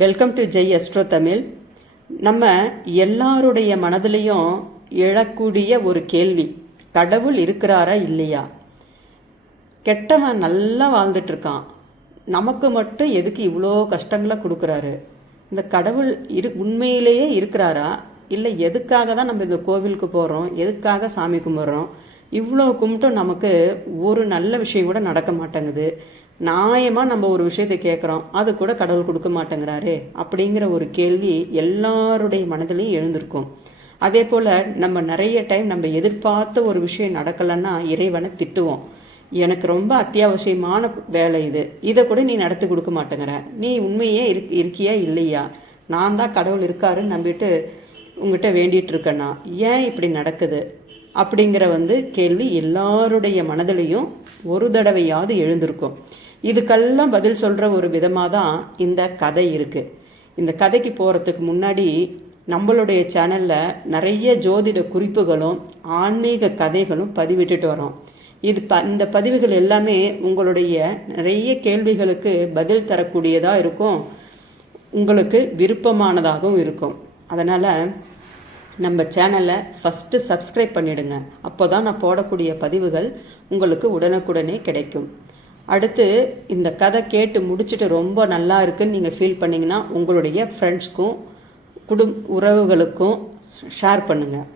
Welcome to Jai astro Tamil. நம்ம எல்லாருடைய மனதிலையும் எழக்கூடிய ஒரு கேள்வி, கடவுள் இருக்கிறாரா இல்லையா? கெட்டவன் நல்லா வாழ்ந்துட்டு இருக்கான், நமக்கு மட்டும் எதுக்கு இவ்வளோ கஷ்டங்களை கொடுக்குறாரு? இந்த கடவுள் உண்மையிலேயே இருக்கிறாரா இல்லை எதுக்காக தான் நம்ம இந்த கோவிலுக்கு போகிறோம், எதுக்காக சாமி கும்பிட்றோம்? இவ்வளோ கும்பிட்டும் நமக்கு ஒரு நல்ல விஷயம் கூட நடக்க மாட்டேங்குது. நியாயமாக நம்ம ஒரு விஷயத்தை கேட்குறோம், அது கூட கடவுள் கொடுக்க மாட்டேங்கிறாரு அப்படிங்கிற ஒரு கேள்வி எல்லாருடைய மனதிலையும் எழுந்திருக்கும். அதே போல் நம்ம நிறைய டைம் நம்ம எதிர்பார்த்த ஒரு விஷயம் நடக்கலைன்னா இறைவனை திட்டுவோம். எனக்கு ரொம்ப அத்தியாவசியமான வேலை இதை கூட நீ நடத்தி கொடுக்க மாட்டேங்கிற, நீ உண்மையே இருக்கியா இல்லையா? நான் தான் கடவுள் இருக்காருன்னு நம்பிட்டு உங்ககிட்ட வேண்டிகிட்டு இருக்கேன்னா ஏன் இப்படி நடக்குது அப்படிங்கிற கேள்வி எல்லாருடைய மனதிலையும் ஒரு தடவையாவது எழுந்திருக்கும். இதுக்கெல்லாம் பதில் சொல்கிற ஒரு விதமாக தான் இந்த கதை இருக்குது. இந்த கதைக்கு போகிறதுக்கு முன்னாடி நம்மளுடைய சேனலில் நிறைய ஜோதிட குறிப்புகளும் ஆன்மீக கதைகளும் பதிவிட்டுட்டு வரோம். இந்த பதிவுகள் எல்லாமே உங்களுடைய நிறைய கேள்விகளுக்கு பதில் தரக்கூடியதாக இருக்கும், உங்களுக்கு விருப்பமானதாகவும் இருக்கும். அதனால் நம்ம சேனலை ஃபஸ்ட்டு சப்ஸ்கிரைப் பண்ணிவிடுங்க, அப்போ தான் நான் போடக்கூடிய பதிவுகள் உங்களுக்கு உடனுக்குடனே கிடைக்கும். அடுத்து இந்த கதை கேட்டு முடிச்சுட்டு ரொம்ப நல்லா இருக்குன்னு நீங்கள் ஃபீல் பண்ணிங்கன்னா உங்களுடைய ஃப்ரெண்ட்ஸ்க்கும் உறவுகளுக்கும் ஷேர் பண்ணுங்கள்.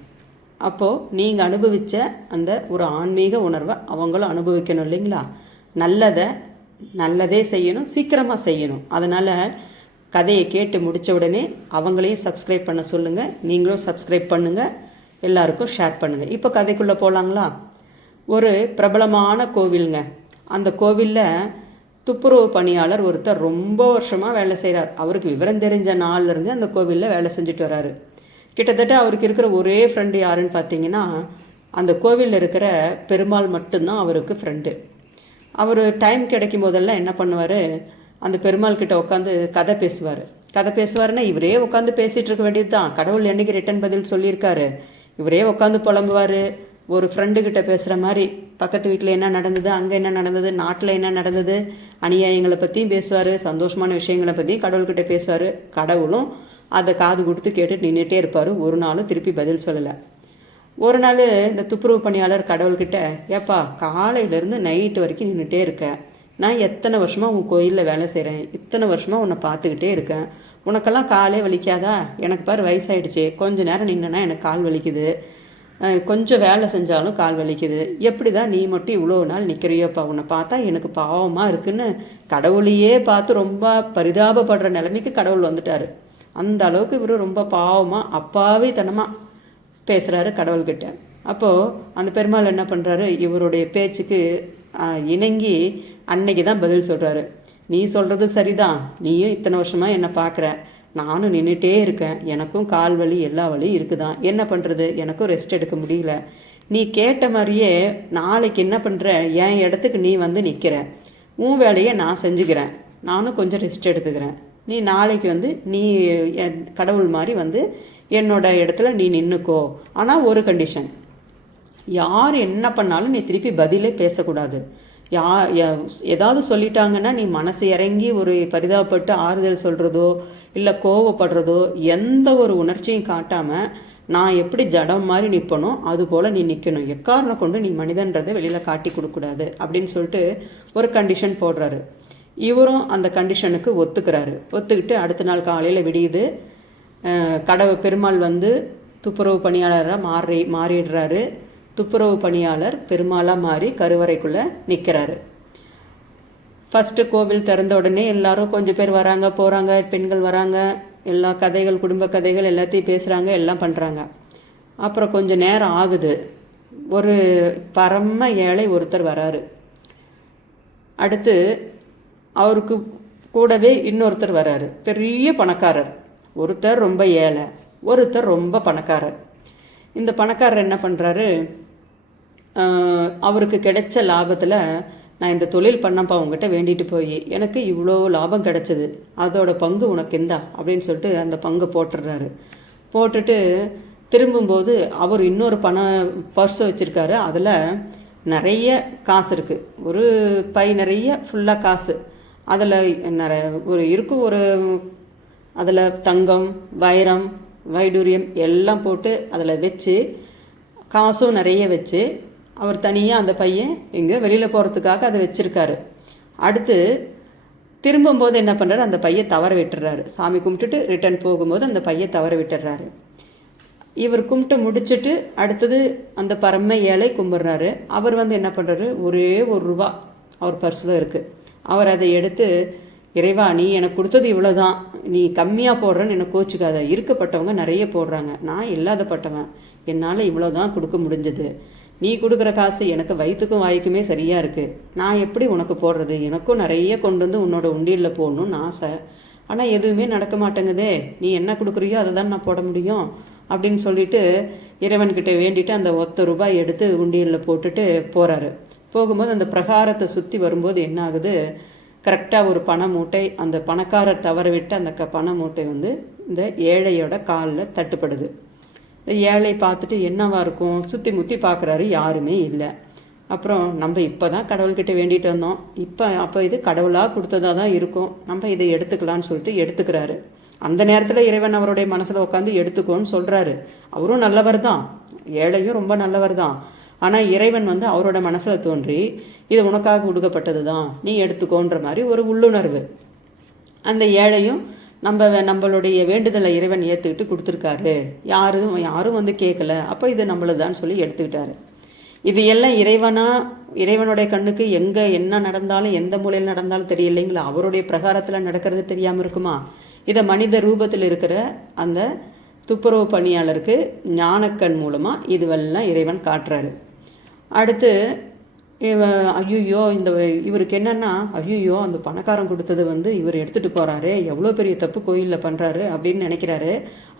அப்போது நீங்கள் அனுபவித்த அந்த ஒரு ஆன்மீக உணர்வை அவங்களும் அனுபவிக்கணும் இல்லைங்களா? நல்லதே செய்யணும், சீக்கிரமாக செய்யணும். அதனால் கதையை கேட்டு முடித்த உடனே அவங்களையும் சப்ஸ்கிரைப் பண்ண சொல்லுங்கள், நீங்களும் சப்ஸ்கிரைப் பண்ணுங்கள், எல்லாருக்கும் ஷேர் பண்ணுங்கள். இப்போ கதைக்குள்ளே போகலாங்களா? ஒரு பிரபலமான கோவிலுங்க. அந்த கோவிலில் துப்புரவு பணியாளர் ஒருத்தர் ரொம்ப வருஷமாக வேலை செய்கிறார். அவருக்கு விவரம் தெரிஞ்ச நாள்லேருந்து அந்த கோவிலில் வேலை செஞ்சுட்டு வர்றாரு. கிட்டத்தட்ட அவருக்கு இருக்கிற ஒரே ஃப்ரெண்டு யாருன்னு பார்த்தீங்கன்னா அந்த கோவிலில் இருக்கிற பெருமாள் மட்டும்தான் அவருக்கு ஃப்ரெண்டு. அவர் டைம் கிடைக்கும் போதெல்லாம் என்ன பண்ணுவார், அந்த பெருமாள் கிட்ட உட்காந்து கதை பேசுவார்னா இவரே உட்காந்து பேசிகிட்டு இருக்க வேண்டியது தான். கடவுள் என்றைக்கு ரிட்டன் பதில் சொல்லியிருக்காரு, இவரே உட்காந்து புலம்புவார். ஒரு ஃப்ரெண்டுக்கிட்ட பேசுகிற மாதிரி பக்கத்து வீட்டில் என்ன நடந்தது, அங்கே என்ன நடந்தது, நாட்டில் என்ன நடந்தது, அநியாயங்களை பற்றியும் பேசுவார், சந்தோஷமான விஷயங்களை பற்றியும் கடவுள்கிட்ட பேசுவார். கடவுளும் அதை காது கொடுத்து கேட்டுட்டு நின்றுட்டே இருப்பார். ஒரு நாளும் திருப்பி பதில் சொல்லலை. ஒரு நாள் இந்த துப்புரவு பணியாளர் கடவுள்கிட்ட, ஏப்பா காலையிலேருந்து நைட்டு வரைக்கும் நின்றுட்டே இருக்கேன், நான் எத்தனை வருஷமாக உன் கோயிலில் வேலை செய்கிறேன், இத்தனை வருஷமாக உன்னை பார்த்துக்கிட்டே இருக்கேன், உனக்கெல்லாம் காலே வலிக்காதா? எனக்கு பாரு வயசாயிடுச்சு, கொஞ்சம் நேரம் நின்றுனா எனக்கு கால் வலிக்குது, கொஞ்சம் வேலை செஞ்சாலும் கால் வலிக்குது, எப்படி தான் நீ மட்டும் இவ்வளோ நாள் நிற்கிறியோப்பா, உன்னை பார்த்தா எனக்கு பாவமாக இருக்குன்னு கடவுளையே பார்த்து ரொம்ப பரிதாபப்படுற நிலைமைக்கு கடவுள் வந்துட்டார். அந்த அளவுக்கு இவர் ரொம்ப பாவமாக அப்பாவித்தனமாக பேசுகிறாரு கடவுள்கிட்ட. அப்போது அந்த பெருமாள் என்ன பண்ணுறாரு, இவருடைய பேச்சுக்கு இணங்கி அன்னைக்கு தான் பதில் சொல்கிறாரு. நீ சொல்கிறது சரிதான், நீயும் இத்தனை வருஷமாக என்னை பார்க்குற, நானும் நின்றுட்டே இருக்கேன், எனக்கும் கால் வலி எல்லா வலியும் இருக்குதான், என்ன பண்ணுறது, எனக்கும் ரெஸ்ட் எடுக்க முடியல. நீ கேட்ட மாதிரியே நாளைக்கு என்ன பண்ணுற, என் இடத்துக்கு நீ நிற்கிற, உன் வேலையை நான் செஞ்சுக்கிறேன், நானும் கொஞ்சம் ரெஸ்ட் எடுத்துக்கிறேன். நீ நாளைக்கு நீ கடவுள் மாதிரி என்னோட இடத்துல நீ நின்றுக்கோ. ஆனால் ஒரு கண்டிஷன், யார் என்ன பண்ணாலும் நீ திருப்பி பதிலே பேசக்கூடாது. ஏதாவது சொல்லிட்டாங்கன்னா நீ மனசு இறங்கி ஒரு பரிதாபப்பட்டு ஆறுதல் சொல்கிறதோ இல்லை கோவப்படுறதோ எந்த ஒரு உணர்ச்சியும் காட்டாமல் நான் எப்படி ஜடம் மாதிரி நிற்பனோ அது போல் நீ நிற்கணும். எக்காரணம் கொண்டு நீ மனிதன்றதை வெளியில் காட்டி கொடுக்கூடாது அப்படின்னு சொல்லிட்டு ஒரு கண்டிஷன் போடுறாரு. இவரும் அந்த கண்டிஷனுக்கு ஒத்துக்கிட்டு அடுத்த நாள் காலையில் விடியுது. பெருமாள் துப்புரவு பணியாளராக மாறிடுறாரு. துப்புரவு பணியாளர் பெருமாளாக மாறி கருவறைக்குள்ளே நிற்கிறாரு. ஃபஸ்ட்டு கோவில் திறந்த உடனே எல்லாரும் கொஞ்சம் பேர் வராங்க போகிறாங்க, பெண்கள் வராங்க, எல்லா கதைகள் குடும்ப கதைகள் எல்லாத்தையும் பேசுகிறாங்க, எல்லாம் பண்ணுறாங்க. அப்புறம் கொஞ்சம் நேரம் ஆகுது. ஒரு பரம ஏழை ஒருத்தர் வராரு. அடுத்து அவருக்கு கூடவே இன்னொருத்தர் வராரு, பெரிய பணக்காரர். ஒருத்தர் ரொம்ப ஏழை, ஒருத்தர் ரொம்ப பணக்காரர். இந்த பணக்காரர் என்ன பண்ணுறாரு, அவருக்கு கிடைச்ச லாபத்தில் நான் இந்த தொழில் பண்ணப்பா உங்ககிட்ட வேண்டிட்டு போய் எனக்கு இவ்வளோ லாபம் கிடைச்சது, அதோட பங்கு உனக்கு எந்தா அப்படின்னு சொல்லிட்டு அந்த பங்கு போட்டுட்டு திரும்பும்போது அவர் இன்னொரு பர்ஸை வச்சுருக்காரு. அதில் நிறைய காசு இருக்குது, ஒரு பை நிறைய ஃபுல்லாக காசு. அதில் ஒரு அதில் தங்கம், வைரம், வைடூரியம் எல்லாம் போட்டு அதில் வச்சு காசும் நிறைய வச்சு அவர் தனியாக அந்த பையன் எங்கே வெளியில் போகிறதுக்காக அதை வச்சுருக்காரு. அடுத்து திரும்பும்போது என்ன பண்ணுறாரு, அந்த பையன் தவற விட்டுறாரு. சாமி கும்பிட்டுட்டு ரிட்டர்ன் போகும்போது அந்த பையன் தவற விட்டுறாரு. இவர் கும்பிட்டு முடிச்சுட்டு அடுத்தது அந்த பரம ஏழை கும்பிட்றாரு. அவர் என்ன பண்ணுறாரு, ஒரே ₹1 அவர் பர்ஸில் இருக்குது. அவர் அதை எடுத்து, இறைவா நீ எனக்கு கொடுத்தது இவ்வளோதான், நீ கம்மியாக போடுறேன்னு எனக்கு கோச்சிக்காத, இருக்கப்பட்டவங்க நிறைய போடுறாங்க, நான் இல்லாதப்பட்டவன், என்னால் இவ்வளோதான் கொடுக்க முடிஞ்சது, நீ கொடுக்குற காசு எனக்கு வயிற்றுக்கும் வாய்க்குமே சரியாக இருக்குது, நான் எப்படி உனக்கு போடுறது, எனக்கும் நிறைய கொண்டு வந்து உன்னோட உண்டியலில் போடணும்னு ஆசை, ஆனால் எதுவுமே நடக்க மாட்டேங்குதே, நீ என்ன கொடுக்குறியோ அதை தான் நான் போட முடியும் அப்படின்னு சொல்லிட்டு இறைவன்கிட்ட வேண்டிட்டு அந்த ₹1 எடுத்து உண்டியலில் போட்டுட்டு போகிறாரு. போகும்போது அந்த பிரகாரத்தை சுற்றி வரும்போது என்ன ஆகுது, கரெக்டாக ஒரு பண மூட்டை, அந்த பணக்காரர் தவற விட்டு அந்த பண மூட்டை இந்த ஏழையோட காலில் தட்டுப்படுது. ஏழை பார்த்துட்டு என்னவா இருக்கும், சுற்றி முற்றி பார்க்குறாரு, யாருமே இல்லை. அப்புறம் நம்ம இப்போ தான் கடவுள்கிட்ட வேண்டிட்டு வந்தோம், அப்போ இது கடவுளாக கொடுத்ததாக தான் இருக்கும், நம்ம இதை எடுத்துக்கலான்னு சொல்லிட்டு எடுத்துக்கிறாரு. அந்த நேரத்தில் இறைவன் அவருடைய மனசில் உட்காந்து எடுத்துக்கோன்னு சொல்கிறாரு. அவரும் நல்லவர் தான், ஏழையும் ரொம்ப நல்லவர் தான். ஆனால் இறைவன் அவரோட மனசில் தோன்றி இது உனக்காக கொடுக்கப்பட்டது தான், நீ எடுத்துக்கோன்ற மாதிரி ஒரு உள்ளுணர்வு. அந்த ஏழையும் நம்மளுடைய வேண்டுதலை இறைவன் ஏற்றுக்கிட்டு கொடுத்துருக்காரு, யாரும் கேட்கல, அப்போ இது நம்மளுதான்னு சொல்லி எடுத்துக்கிட்டாரு. இது எல்லாம் இறைவனுடைய கண்ணுக்கு எங்கே என்ன நடந்தாலும் எந்த மூலையில் நடந்தாலும் தெரியலைங்களா, அவருடைய பிரகாரத்தில் நடக்கிறது தெரியாமல் இருக்குமா? இதை மனித ரூபத்தில் இருக்கிற அந்த துப்புரவு பணியாளருக்கு ஞானக்கண் மூலமாக இதுவெல்லாம் இறைவன் காட்டுறாரு. அடுத்து ஐயோ இவருக்கு என்னன்னா, ஐயோ அந்த பணக்காரன் கொடுத்தது இவர் எடுத்துகிட்டு போகிறாரு, எவ்வளோ பெரிய தப்பு கோயிலில் பண்ணுறாரு அப்படின்னு நினைக்கிறாரு.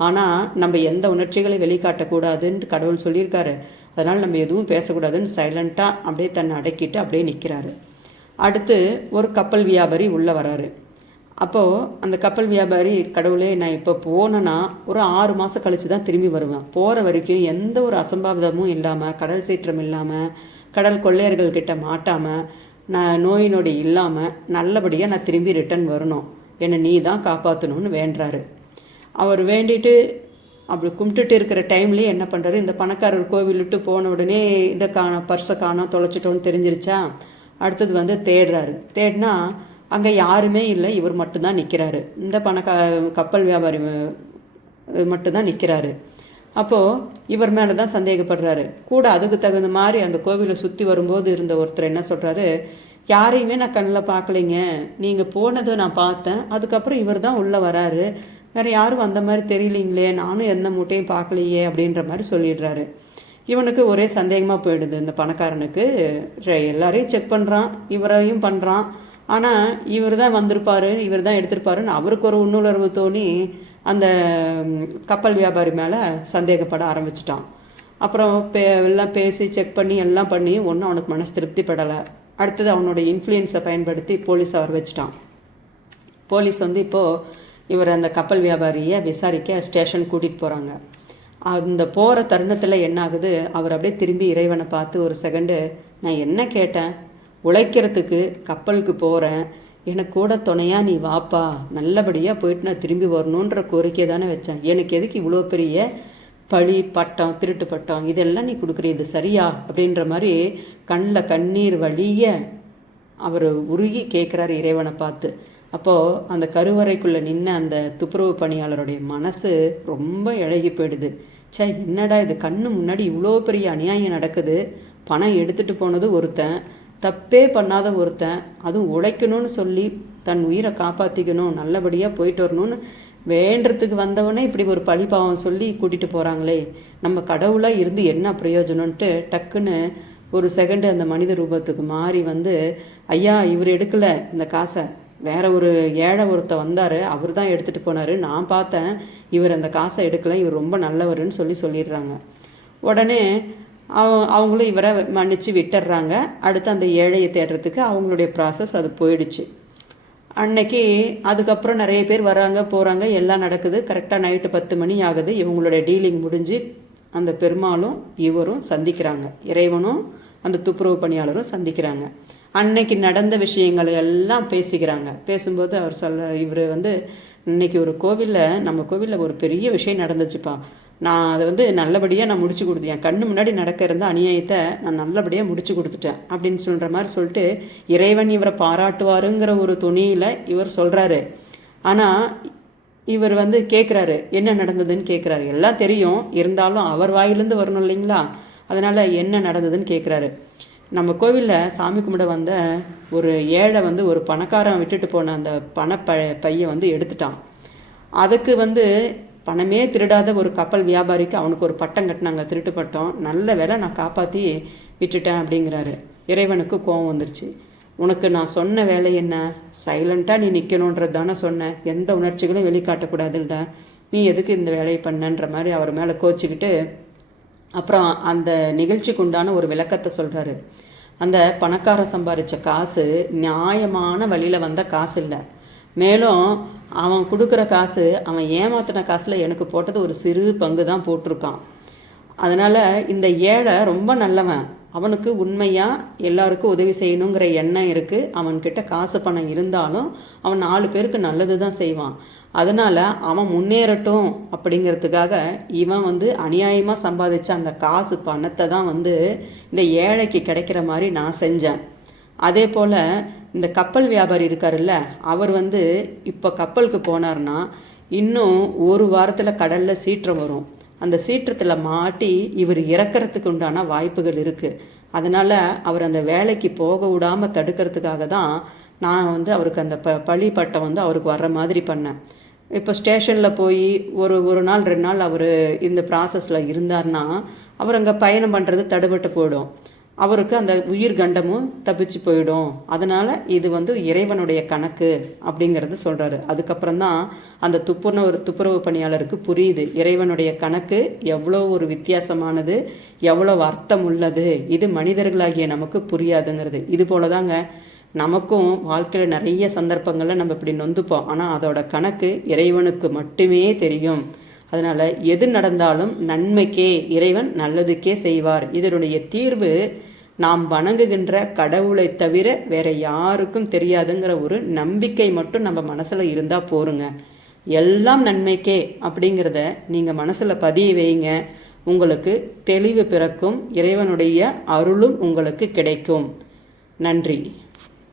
ஆனால் நம்ம எந்த உணர்ச்சிகளை வெளிக்காட்டக்கூடாதுன்னு கடவுள் சொல்லியிருக்காரு, அதனால் நம்ம எதுவும் பேசக்கூடாதுன்னு சைலண்ட்டாக அப்படியே தன்னை அடக்கிட்டு அப்படியே நிற்கிறாரு. அடுத்து ஒரு கப்பல் வியாபாரி உள்ளே வராரு. அப்போது அந்த கப்பல் வியாபாரி, கடவுளே நான் இப்போ போனேன்னா ஒரு 6 மாதம் கழித்து தான் திரும்பி வருவேன், போகிற வரைக்கும் எந்த ஒரு அசம்பாவிதமும் இல்லாமல், கடல் சீற்றம் இல்லாமல், கடல் கொள்ளையர்கள்கிட்ட மாட்டாமல், நான் நோய் நொடி இல்லாமல் நல்லபடியாக நான் திரும்பி ரிட்டர்ன் வரணும், என்னை நீ தான் காப்பாற்றணும்னு வேண்டுறாரு. அவர் வேண்டிட்டு அப்படி கும்பிட்டுட்டு இருக்கிற டைம்லேயே என்ன பண்ணுறாரு, இந்த பணக்காரர் கோவில் விட்டு போன உடனே இதை பர்ஸை காணோம், தொலைச்சிட்டோன்னு தெரிஞ்சிருச்சா. அடுத்தது தேடுறாரு. தேடினா அங்கே யாருமே இல்லை, இவர் மட்டும்தான் நிற்கிறாரு. இந்த கப்பல் வியாபாரி மட்டும்தான் நிற்கிறாரு. அப்போது இவர் மேலே தான் சந்தேகப்படுறாரு. கூட அதுக்கு தகுந்த மாதிரி அந்த கோவிலை சுற்றி வரும்போது இருந்த ஒருத்தர் என்ன சொல்கிறாரு, யாரையுமே நான் கண்ணில் பார்க்கலைங்க, நீங்கள் போனதை நான் பார்த்தேன், அதுக்கப்புறம் இவர் தான் உள்ளே வராரு, வேறு யாரும் அந்த மாதிரி தெரியலிங்களே, நானும் எந்த மூட்டையும் பார்க்கலையே அப்படின்ற மாதிரி சொல்லிடுறாரு. இவனுக்கு ஒரே சந்தேகமாக போயிடுது. இந்த பணக்காரனுக்கு எல்லாரையும் செக் பண்ணுறான், இவரையும் பண்ணுறான், ஆனால் இவர் தான் வந்திருப்பார், இவர் தான் எடுத்திருப்பாருன்னு அவருக்கு ஒரு உள்ளுணர்வு தோணி அந்த கப்பல் வியாபாரி மேலே சந்தேகப்பட ஆரம்பிச்சிட்டான். அப்புறம் எல்லாம் பேசி செக் பண்ணி எல்லாம் பண்ணி ஒன்றும் அவனுக்கு மனசு திருப்திப்படலை. அடுத்தது அவனோட இன்ஃப்ளூயன்ஸை பயன்படுத்தி போலீஸ் அவர் வச்சுட்டான். போலீஸ் இப்போது இவர் அந்த கப்பல் வியாபாரியை விசாரிக்க ஸ்டேஷன் கூட்டிகிட்டு போகிறாங்க. அந்த போகிற தருணத்தில் என்ன ஆகுது, அவர் அப்படியே திரும்பி இறைவனை பார்த்து ஒரு செகண்டு, நான் என்ன கேட்டேன், உழைக்கிறதுக்கு கப்பலுக்கு போகிறேன், எனக்கு கூட துணையாக நீ வாப்பா, நல்லபடியாக போயிட்டு நான் திரும்பி வரணுன்ற கோரிக்கை தானே வச்சேன், எனக்கு எதுக்கு இவ்வளோ பெரிய பழி பட்டம், திருட்டு பட்டம், இதெல்லாம் நீ கொடுக்குற, இது சரியா அப்படின்ற மாதிரி கண்ணில் கண்ணீர் வழிய அவர் உருகி கேட்குறாரு இறைவனை பார்த்து. அப்போது அந்த கருவறைக்குள்ளே நின்று அந்த துப்புரவு பணியாளருடைய மனசு ரொம்ப இழகி போயிடுது. என்னடா இது, கண்ணு முன்னாடி இவ்வளோ பெரிய அநியாயம் நடக்குது, பணம் எடுத்துகிட்டு போனது ஒருத்தன், தப்பே பண்ணாத ஒருத்தன், அதுவும் உழைக்கணும்னு சொல்லி தன் உயிரை காப்பாற்றிக்கணும், நல்லபடியாக போயிட்டு வரணும்னு வேண்டுறதுக்கு வந்தவனே இப்படி ஒரு பழிபாவம் சொல்லி கூட்டிகிட்டு போகிறாங்களே, நம்ம கடவுளாக இருந்து என்ன பிரயோஜனம்ன்ட்டு டக்குன்னு ஒரு செகண்டு அந்த மனித ரூபத்துக்கு மாறி ஐயா இவர் எடுக்கலை இந்த காசை, வேற ஒரு ஏழை ஒருத்தர் வந்தார், அவர் தான் எடுத்துகிட்டு போனார், நான் பார்த்தேன், இவர் அந்த காசை எடுக்கலை, இவர் ரொம்ப நல்லவருன்னு சொல்லிடுறாங்க. உடனே அவங்களும் இவரை மன்னிச்சு விட்டுடுறாங்க. அடுத்து அந்த ஏழையை தேடுறதுக்கு அவங்களுடைய ப்ராசஸ் அது போயிடுச்சு. அன்னைக்கு அதுக்கப்புறம் நிறைய பேர் வராங்க போகிறாங்க, எல்லாம் நடக்குது. கரெக்டாக நைட்டு 10 மணி ஆகுது. இவங்களுடைய டீலிங் முடிஞ்சு அந்த பெருமாளும் இவரும் சந்திக்கிறாங்க, இறைவனும் அந்த துப்புரவு பணியாளரும் சந்திக்கிறாங்க. அன்னைக்கு நடந்த விஷயங்களை எல்லாம் பேசிக்கிறாங்க. பேசும்போது அவர் இவர் இன்னைக்கு ஒரு கோவிலில், நம்ம கோவிலில் ஒரு பெரிய விஷயம் நடந்துச்சுப்பா. நான் அதை வந்து நல்லபடியாக நான் முடிச்சு கொடுத்தேன். என் கண்ணு முன்னாடி நடக்க இருந்த அநியாயத்தை நான் நல்லபடியாக முடிச்சு கொடுத்துட்டேன் அப்படின்னு சொல்கிற மாதிரி சொல்லிட்டு இறைவன் இவரை பாராட்டுவாருங்கிற ஒரு துணியில் இவர் சொல்கிறாரு. ஆனால் இவர் வந்து கேட்குறாரு, என்ன நடந்ததுன்னு கேட்குறாரு. எல்லாம் தெரியும், இருந்தாலும் அவர் வாயிலேருந்து வரணும் இல்லைங்களா? அதனால் என்ன நடந்ததுன்னு கேட்குறாரு. நம்ம கோவிலில் சாமி கும்பிட வந்த ஒரு ஏழை வந்து ஒரு பணக்காரன் விட்டுட்டு போன அந்த பையை வந்து எடுத்துட்டான். அதுக்கு வந்து பணமே திருடாத ஒரு கப்பல் வியாபாரிக்கு அவனுக்கு ஒரு பட்டம் கட்டினாங்க, திருட்டு பட்டம். நல்ல வேலை நான் காப்பாற்றி விட்டுட்டேன் அப்படிங்கிறாரு. இறைவனுக்கு கோபம் வந்துருச்சு. உனக்கு நான் சொன்ன வேலை என்ன? சைலண்ட்டாக நீ நிற்கணுன்றது தானே சொன்னேன், எந்த உணர்ச்சிகளும் வெளிக்காட்டக்கூடாதுல்ல, நீ எதுக்கு இந்த வேலையை பண்ணன்ற மாதிரி அவர் மேலே கோச்சிக்கிட்டு அப்புறம் அந்த நிகழ்ச்சிக்கு உண்டான ஒரு விளக்கத்தை சொல்கிறாரு. அந்த பணக்காரன் சம்பாதிச்ச காசு நியாயமான வழியில் வந்த காசு இல்லை. மேலும் அவன் கொடுக்குற காசு, அவன் ஏமாத்தின காசில் எனக்கு போட்டது ஒரு சிறு பங்கு தான் போட்டிருக்கான். அதனால் இந்த ஏழை ரொம்ப நல்லவன். அவனுக்கு உண்மையாக எல்லாருக்கும் உதவி செய்யணுங்கிற எண்ணம் இருக்குது. அவன்கிட்ட காசு பணம் இருந்தாலும் அவன் 4 பேருக்கு நல்லது தான் செய்வான். அதனால் அவன் முன்னேறட்டும் அப்படிங்கிறதுக்காக இவன் வந்து அநியாயமாக சம்பாதிச்ச அந்த காசு பணத்தை தான் வந்து இந்த ஏழைக்கு கிடைக்கிற மாதிரி நான் செஞ்சேன். அதே போல் இந்த கப்பல் வியாபாரி இருக்காருல்ல, அவர் வந்து இப்போ கப்பலுக்கு போனார்னா இன்னும் 1 வாரத்தில் கடலில் சீற்றம் வரும். அந்த சீற்றத்தில் மாட்டி இவர் இறக்கிறதுக்கு உண்டான வாய்ப்புகள் இருக்குது. அதனால் அவர் அந்த வேலைக்கு போக விடாமல் தடுக்கிறதுக்காக தான் நான் வந்து அவருக்கு அந்த பழி பட்டம் வந்து அவருக்கு வர்ற மாதிரி பண்ணேன். இப்போ ஸ்டேஷனில் போய் ஒரு நாள் 2 நாள் அவர் இந்த ப்ராசஸில் இருந்தார்னா அவர் அங்கே பயணம் பண்ணுறது தடுபட்டு போயிடும். அவருக்கு அந்த உயிர் கண்டமும் தப்பிச்சு போயிடும். அதனால் இது வந்து இறைவனுடைய கணக்கு அப்படிங்கிறது சொல்கிறாரு. அதுக்கப்புறம் தான் அந்த துப்புரவு பணியாளருக்கு புரியுது இறைவனுடைய கணக்கு எவ்வளோ ஒரு வித்தியாசமானது, எவ்வளோ அர்த்தம் உள்ளது, இது மனிதர்களாகிய நமக்கு புரியாதுங்கிறது. இது போல தாங்க நமக்கும் வாழ்க்கையில் நிறைய சந்தர்ப்பங்களில் நம்ம இப்படி நொந்துப்போம். ஆனால் அதோட கணக்கு இறைவனுக்கு மட்டுமே தெரியும். அதனால் எது நடந்தாலும் நன்மைக்கே, இறைவன் நல்லதுக்கே செய்வார். இதனுடைய தீர்வு நாம் வணங்குகின்ற கடவுளை தவிர வேற யாருக்கும் தெரியாதுங்கிற ஒரு நம்பிக்கை மட்டும் நம்ம மனசில் இருந்தால் போருங்க. எல்லாம் நன்மைக்கே அப்படிங்கிறத நீங்கள் மனசில் பதிய வைங்க. உங்களுக்கு தெளிவு பிறக்கும். இறைவனுடைய அருளும் உங்களுக்கு கிடைக்கும். நன்றி.